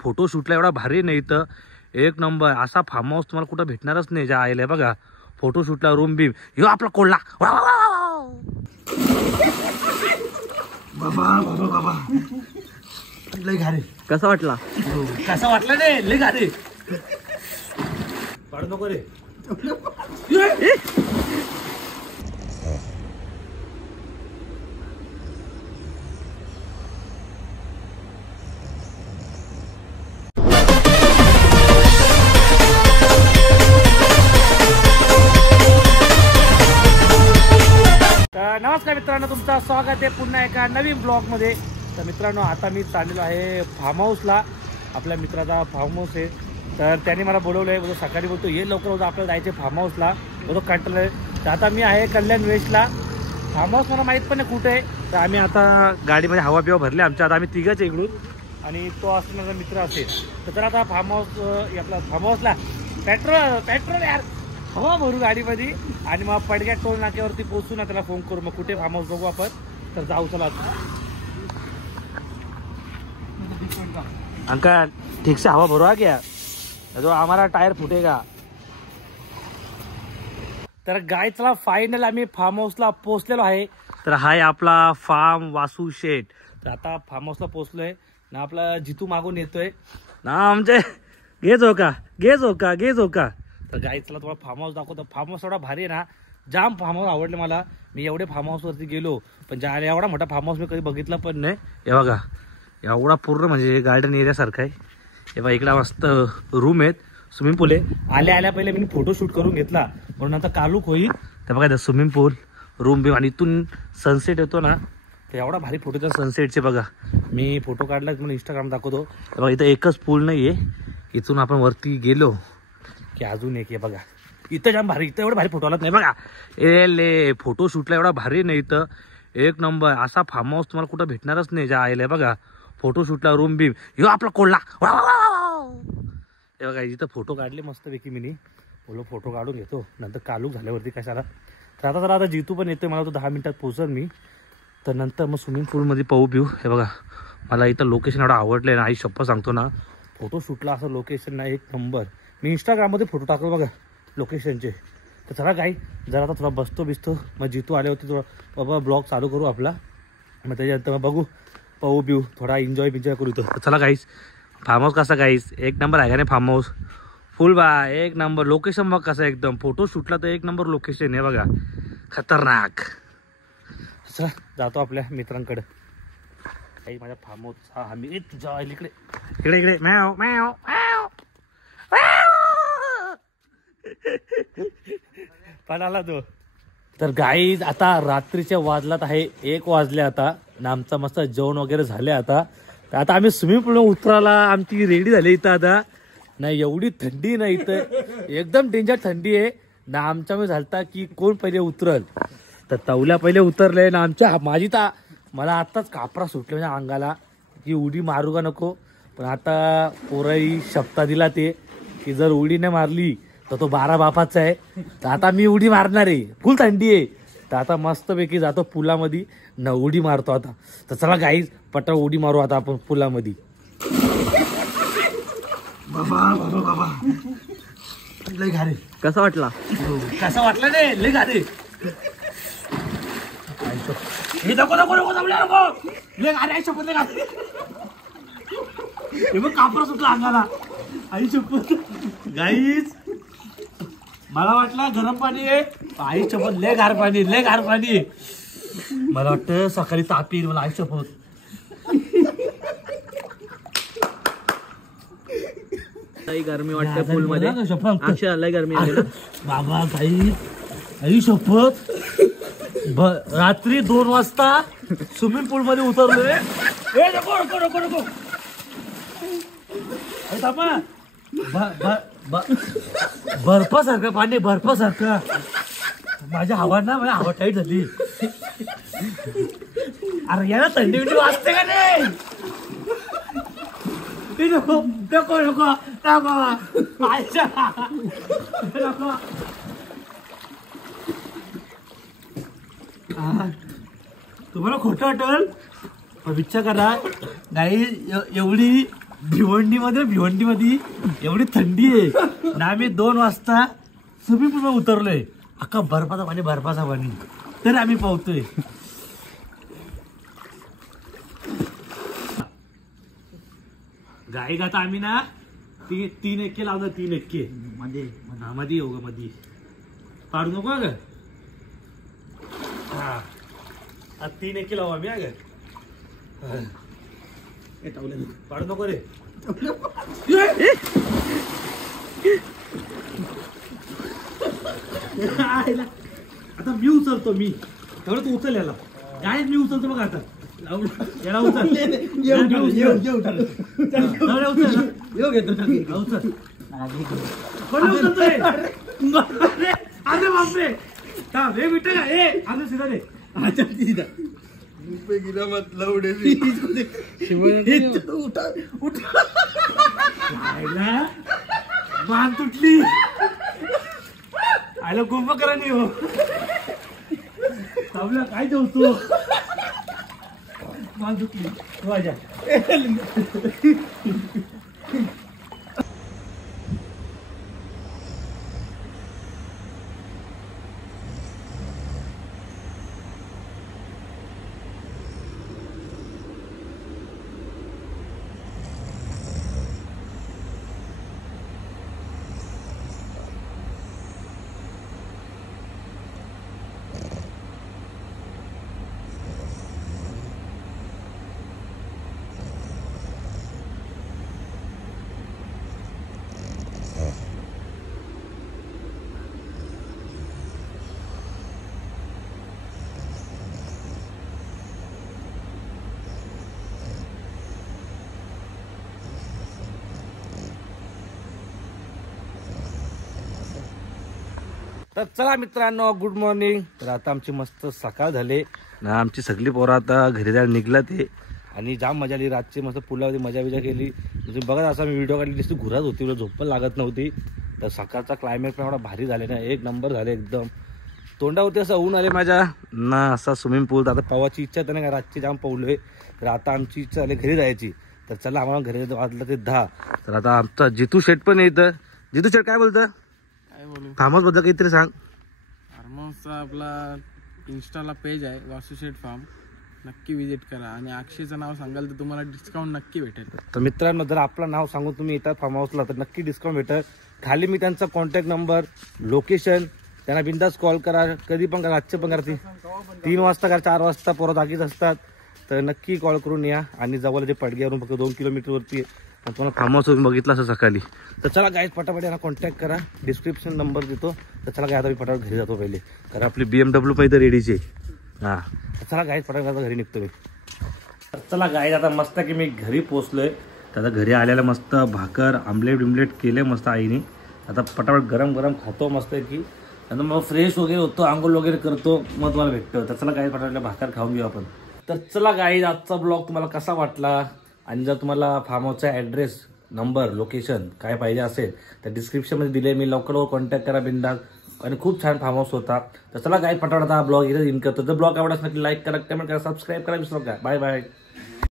Photo शूटला एवढा भारी नाही तर एक नंबर असा फार्म हाऊस तुम्हाला कुठं भेटणारच नाही. ज्या आयला बघा फोटो शूटला रूम बीम ह्यो आपला कोल्हा. बाबा बाबा बाबा लय घारे. कसा वाटला? कसा वाटला रे? लय घारे. पाड नको रे. नमस्कार मित्रांनो, तुमचं स्वागत आहे पुन्हा एका नवीन ब्लॉग मध्ये. तर मित्रांनो, आता मी चाललेलो आहे फार्म हाऊसला. आपल्या मित्राचा फार्म हाऊस आहे. तर त्यांनी मला बोलवलं आहे. बोलतो सकाळी बोलतो ये लवकर होतं आपल्याला जायचे फार्म हाऊसला. बोलतो कंटाळलं आहे. तर आता मी आहे कल्याण वेस्टला. फार्म हाऊस मला माहीत पण नाही कुठे आहे. तर आम्ही आता गाडीमध्ये हवा बिवा भरली आमच्या. आता आम्ही तिघंच आहे इकडून आणि तो असं माझा मित्र असेल. तर तर आता फार्म हाऊस आपला फार्म हाऊसला पेट्रोल यार हवा भरू गाडीमध्ये आणि मग पडग्या टोल नाक्यावरती पोहोचू ना, त्याला फोन करू. मग कुठे फार्म हाऊस बघू आपण. तर जाऊ चला अंकल. ठीक से हवा भरवा क्या जो हमारा टायर फुटेगा. तर गाय चला फायनल आम्ही फार्म हाऊसला पोहोचलेलो आहे. तर हाय आपला फार्म वासू शेठ. तर आता फार्म हाऊसला पोहोचलोय ना. आपला जितू मागून येतोय ना आमचे. घे झोका. तर गाई चला थोडा फार्म हाऊस दाखवतो. फार्म हाऊस एवढा भारी आहे ना. जाम फार्म हाऊस आवडले मला. मी एवढे फार्म हाऊसवरती गेलो पण ज्याला एवढा मोठा फार्म हाऊस मी कधी बघितला पण नाही. हे बघा एवढा पूर्ण म्हणजे गार्डन एरियासारखं आहे. हे बघा इकडे मस्त रूम आहेत, स्विमिंग पूल आहे. आल्या पहिले मी फोटो शूट करून घेतला म्हणून आता कालूक होईल. तर बघा स्विमिंग पूल रूम बी आणि इथून सनसेट येतो ना. तर एवढा भारी फोटोचा सनसेटचे बघा. मी फोटो काढला म्हणून इंस्टाग्राम दाखवतो. तर बघा इथं एकच पूल नाही आहे. इथून आपण वरती गेलो की अजून एक आहे बघा. इथं जाम भारी. इथं एवढं भारी फोटो आलाच नाही बघा. ले फोटो शूटला एवढा भारी नाही तर एक नंबर असा फार्म हाऊस तुम्हाला कुठं भेटणारच नाही. ज्या आयला बघा फोटो शूटला रूम बीम ह्यो आपला कोल्हा. हे बघा इथं फोटो काढले मस्तपैकी. मी बोलो फोटो काढून घेतो नंतर कालूक झाल्यावरती कशाला. तर आता जितू पण येतोय. मला तो 10 मिनिटात पोहोचल मी. तर नंतर मग स्विमिंग पूलमध्ये पाहू पिऊ. हे बघा मला इथं लोकेशन एवढं आवडलं ना. आई शप्पा सांगतो ना, फोटो शूटला असं लोकेशन ना एक नंबर. मी इंस्टाग्राममध्ये फोटो टाकलो बघा लोकेशनचे. तर चला काही जरा आता थोडा बसतो मग जितू आल्यावरती थोडा बाबा ब्लॉग चालू करू आपला. मग त्याच्यानंतर मग बघू पाहू बिऊ थोडा एन्जॉय करू इथं. तर चला गाईस फार्म हाऊस कसा गाईस एक नंबर आहे का नाही. फार्म हाऊस फुल बा एक नंबर. लोकेशन बघ कसं एकदम. फोटो शूटला तर एक नंबर लोकेशन आहे बघा. खतरनाक. चला जातो आपल्या मित्रांकडे. काही माझ्या फार्म हाऊस हा आम्ही तुझ्या इकडे मॅव मॅव मॅव पण आला तो. तर गाईज आता रात्रीच्या वाजलात आहे 1 वाजले आता. आमचं मस्त जेवण वगैरे झाले आता. तर आता आम्ही स्विमिंग पूल उतरायला आमची रेडी झाली इथं. आता नाही एवढी थंडी नाही इथं. एकदम डेंजर थंडी आहे ना. आमच्यामुळे झालता की कोण पहिले उतरल. तर तवल्या पहिले उतरले ना आमच्या. माझी तर मला आत्ताच कापरा सुटले म्हणजे अंगाला की उडी मारू का नको. पण आता पोराई शब्दा दिला ते की जर उडी नाही मारली तर तो 12 बापाचा आहे. तर आता मी उडी मारणार आहे. फुल थंडी आहे. तर आता मस्तपैकी जातो पुलामध्ये न उडी मारतो आता. तर चला गाईज पटा उडी मारू आता आपण पुलामध्ये. बाबा लय घारे. कसा वाटला? कसा वाटला रे? लय घारे. हे नको लय घारे. आई शपथ लय घारे. हे बघ कापरा सुटला अंगाला. आई शपथ गाईज मला वाटलं गरम पाणी आहे. आई शपथ लय गार पाणी. मला वाटतं सकाळी ताप येईल मला. आई शपथ लई गरमी वाटते पूल मध्ये. अक्षय लई गरमी आहे बाबा. आई शपथ रात्री 2 वाजता स्विमिंग पूल मध्ये उतरलोय. नको बर्फासारखं पाणी. बर्फासारखं. माझ्या हवा ना माझ्या हवा टाईट झाली. अरे याला थंडी बिंडी वाजते का नाही. नको तुम्हाला खोटं वाटल विचार करा. नाही एवढी भिवंडीमध्ये एवढी थंडी आहे ना, आम्ही 2 वाजता स्विमिंग पूल मध्ये उतरलोय. अख्खा बर्फाचा पाणी तरी आम्ही पोहतोय. गाई गाता आम्ही ना 3 एक्के लावलं. 3 एक्के मध्ये येऊ ग, मध्ये पाडू नको ग. हा 3 एक्के लावू आम्ही. पाडू नको रे. आता मी उचलतो. मी तेवढं तू उचल याला. काय मी उचलतो बघ आता. याला उचल. अरे बापरे हे विठ्ठल हे आलं सीधा रे. अच्छा सीधा गिरा मतलब मान तुटली. आयला कुंभ करा नाही हो. आपल्या काय जेवतो मान तुटली माझ्या. तर चला मित्रांनो, गुड मॉर्निंग. तर आता आमची मस्त सकाळ झाले ना. आमची सगळी पोरं आता घरी जायला निघला ते. आणि जाम मजा आली. रातची मस्त पुलावरती मजा बिजा केली. म्हणजे बघा असा मी व्हिडिओ काढली दिसती घुरात होती, झोप पण लागत नव्हती. तर सकाळचा क्लायमेट पण एवढा भारी झाले ना, 1 नंबर झाले एकदम. तोंडावरती असं ऊन आले माझ्या ना. असा स्विमिंग पूल. आता पवाची इच्छा तर नाही का, रातची जाम पवलोय. तर आता आमची इच्छा झाली घरी जायची. तर चला आम्हाला घरी वाजलं ते 10. तर आता आमचा जितू शेट पण येतं. जितू शेट काय बोलतं? फार्म हाऊस बद्दल काहीतरी सांग. फार्म हाऊसचा आपला इंस्टाला पेज आहे वासू शेट फार्म, नक्की विजिट करा. आणि अक्षयचं नाव सांगाल तर तुम्हाला डिस्काउंट नक्की भेटेल. तर मित्रांनो, जर आपलं नाव सांगून तुम्ही येतात फार्म हाऊसला तर नक्की डिस्काउंट भेटेल. खाली मी त्यांचा कॉन्टॅक्ट नंबर, लोकेशन, त्यांना बिंदास कॉल करा. कधी पण करा, रातचे पण करा. 3 वाजता करा, 4 वाजता पोरं जागीच असतात. तर नक्की कॉल करून या. आणि जवळ जे पडग्यावरून फक्त 2 किलोमीटरवरती तुम्हाला फार्म हाऊस बघितलं असं सकाळी. तर चला गाईज पटापट यांना कॉन्टॅक्ट करा. डिस्क्रिप्शन नंबर देतो. तर चला काय आता मी पटापट घरी जातो पहिले, कारण आपली BMW पाहिजे रेडीची. हां तर चला गाईज पटापट घरी निघतो मी. चला गाईज आता मस्त की मी घरी पोचलोय. तर आता घरी आलेलं मस्त भाकर आमलेट केले मस्त आईने. आता पटापट गरम गरम खातो मस्त की. नंतर मग फ्रेश वगैरे होतो, आंघोळ वगैरे करतो, मग तुम्हाला भेटतो. तर चला गाईज पटापट भाकर खाऊन घेऊ आपण. तर चला गाईज आजचा ब्लॉग तुम्हाला कसा वाटला. आणि जर तुम्हाला फार्म हाऊसचा ॲड्रेस, नंबर, लोकेशन काय पाहिजे असेल तर डिस्क्रिप्शनमध्ये दिले. मी लवकर कॉन्टॅक्ट करा बिंदास. आणि खूप छान फार्म हाऊस होता. तर चला काय पटापट आता ब्लॉग इथे इन करतो. जर ब्लॉग आवडला नक्की लाईक करा, कमेंट करा, सबस्क्राईब करा विसरू नका. Bye bye.